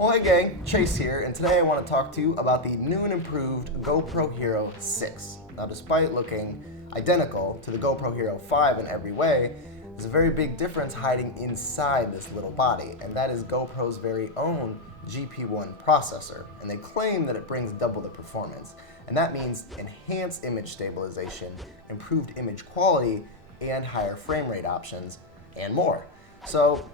Well, hey gang, Chase here, and today I want to talk to you about the new and improved GoPro Hero 6. Now, despite looking identical to the GoPro Hero 5 in every way, there's a very big difference hiding inside this little body, and that is GoPro's very own GP1 processor, and they claim that it brings double the performance, and that means enhanced image stabilization, improved image quality, and higher frame rate options, and more. So,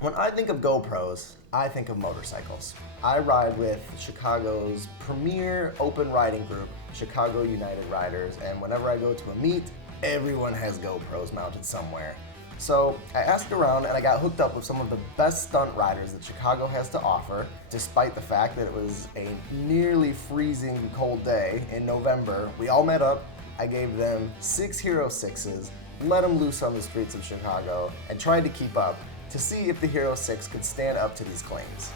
when I think of GoPros, I think of motorcycles. I ride with Chicago's premier open riding group, Chicago United Riders, and whenever I go to a meet, everyone has GoPros mounted somewhere. So I asked around and I got hooked up with some of the best stunt riders that Chicago has to offer, despite the fact that it was a nearly freezing cold day in November. We all met up, I gave them 6 Hero 6s, let them loose on the streets of Chicago, and tried to keep up to see if the Hero 6 could stand up to these claims.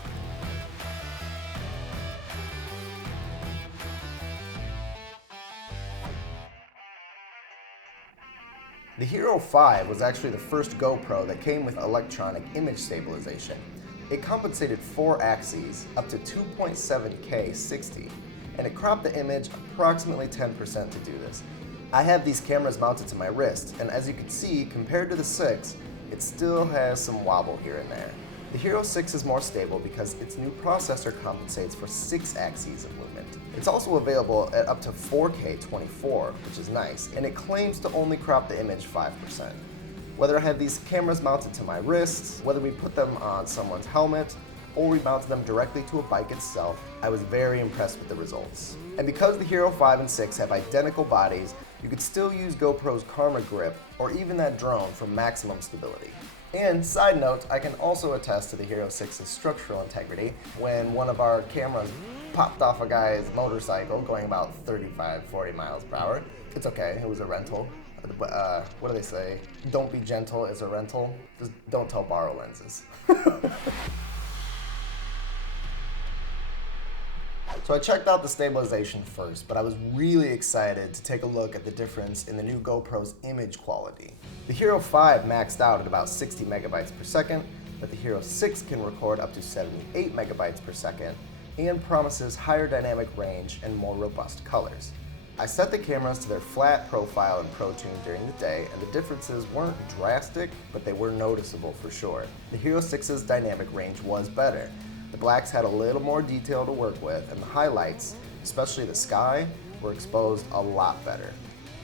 The Hero 5 was actually the first GoPro that came with electronic image stabilization. It compensated 4 axes up to 2.7K 60, and it cropped the image approximately 10% to do this. I have these cameras mounted to my wrist, and as you can see, compared to the 6, it still has some wobble here and there. The Hero 6 is more stable because its new processor compensates for 6 axes of movement. It's also available at up to 4K 24, which is nice, and it claims to only crop the image 5%. Whether I have these cameras mounted to my wrists, whether we put them on someone's helmet, or we mounted them directly to a bike itself, I was very impressed with the results. And because the Hero 5 and 6 have identical bodies, you could still use GoPro's Karma Grip or even that drone for maximum stability. And side note, I can also attest to the Hero 6's structural integrity. When one of our cameras popped off a guy's motorcycle going about 35-40 miles per hour, it's okay, it was a rental. But what do they say? Don't be gentle, it's a rental. Just don't tell borrow lenses. So I checked out the stabilization first, but I was really excited to take a look at the difference in the new GoPro's image quality. The Hero 5 maxed out at about 60 megabytes per second, but the Hero 6 can record up to 78 megabytes per second and promises higher dynamic range and more robust colors. I set the cameras to their flat profile and Pro Tune during the day, and the differences weren't drastic, but they were noticeable for sure. The Hero 6's dynamic range was better. The blacks had a little more detail to work with, and the highlights, especially the sky, were exposed a lot better.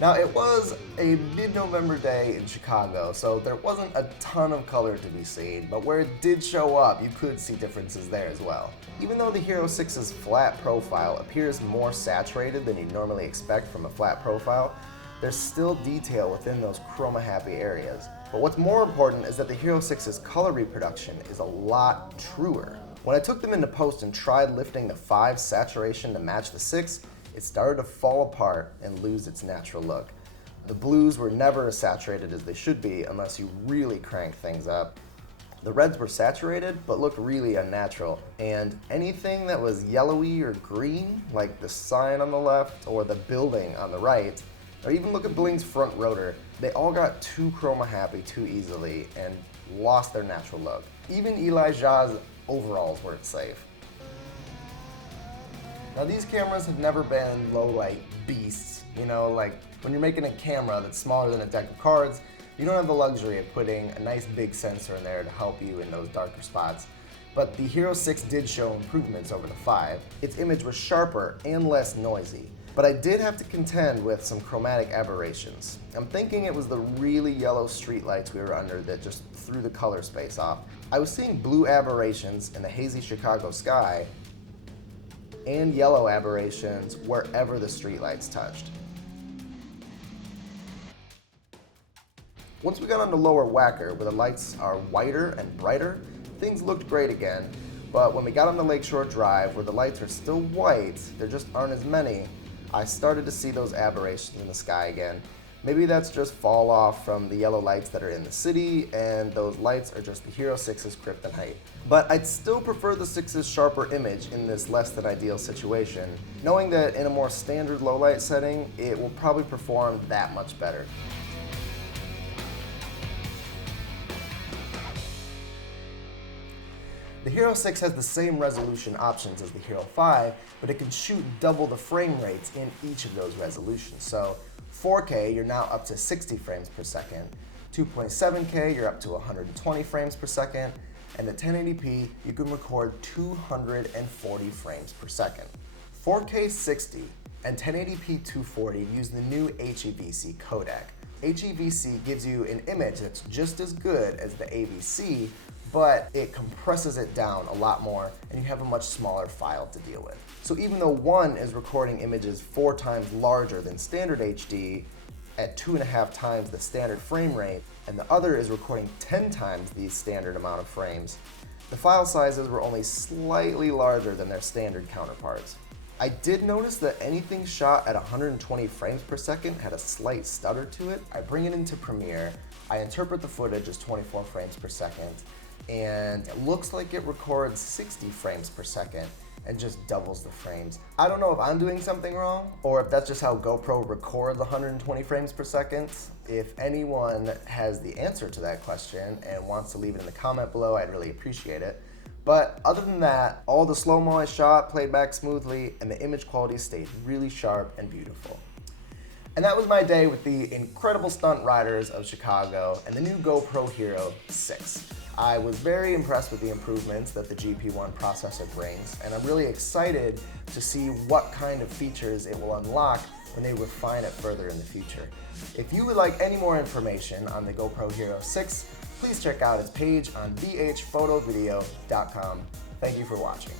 Now, it was a mid-November day in Chicago, so there wasn't a ton of color to be seen, but where it did show up, you could see differences there as well. Even though the Hero 6's flat profile appears more saturated than you'd normally expect from a flat profile, there's still detail within those chroma-happy areas. But what's more important is that the Hero 6's color reproduction is a lot truer. When I took them into post and tried lifting the 5 saturation to match the 6, it started to fall apart and lose its natural look. The blues were never as saturated as they should be unless you really crank things up. The reds were saturated but looked really unnatural, and anything that was yellowy or green, like the sign on the left or the building on the right, or even look at Bling's front rotor, they all got too chroma happy too easily and lost their natural look. Even Eli Jah's overalls weren't safe. Now, these cameras have never been low light beasts. You know, like when you're making a camera that's smaller than a deck of cards, you don't have the luxury of putting a nice big sensor in there to help you in those darker spots. But the Hero 6 did show improvements over the 5. Its image was sharper and less noisy. But I did have to contend with some chromatic aberrations. I'm thinking it was the really yellow streetlights we were under that just threw the color space off. I was seeing blue aberrations in the hazy Chicago sky and yellow aberrations wherever the streetlights touched. Once we got onto lower Wacker, where the lights are whiter and brighter, things looked great again. But when we got onto Lakeshore Drive, where the lights are still white, there just aren't as many, I started to see those aberrations in the sky again. Maybe that's just fall off from the yellow lights that are in the city, and those lights are just the Hero 6's kryptonite. But I'd still prefer the 6's sharper image in this less than ideal situation, knowing that in a more standard low light setting, it will probably perform that much better. The Hero 6 has the same resolution options as the Hero 5, but it can shoot double the frame rates in each of those resolutions. So 4K, you're now up to 60 frames per second. 2.7K, you're up to 120 frames per second. And at 1080p, you can record 240 frames per second. 4K 60 and 1080p 240 use the new HEVC codec. HEVC gives you an image that's just as good as the AVC, but it compresses it down a lot more and you have a much smaller file to deal with. So even though one is recording images 4 times larger than standard HD at 2.5 times the standard frame rate, and the other is recording 10 times the standard amount of frames, the file sizes were only slightly larger than their standard counterparts. I did notice that anything shot at 120 frames per second had a slight stutter to it. I bring it into Premiere, I interpret the footage as 24 frames per second, and it looks like it records 60 frames per second and just doubles the frames. I don't know if I'm doing something wrong or if that's just how GoPro records 120 frames per second. If anyone has the answer to that question and wants to leave it in the comment below, I'd really appreciate it. But other than that, all the slow-mo I shot played back smoothly and the image quality stayed really sharp and beautiful. And that was my day with the incredible stunt riders of Chicago and the new GoPro Hero 6. I was very impressed with the improvements that the GP1 processor brings, and I'm really excited to see what kind of features it will unlock when they refine it further in the future. If you would like any more information on the GoPro Hero 6, please check out its page on vhphotovideo.com. Thank you for watching.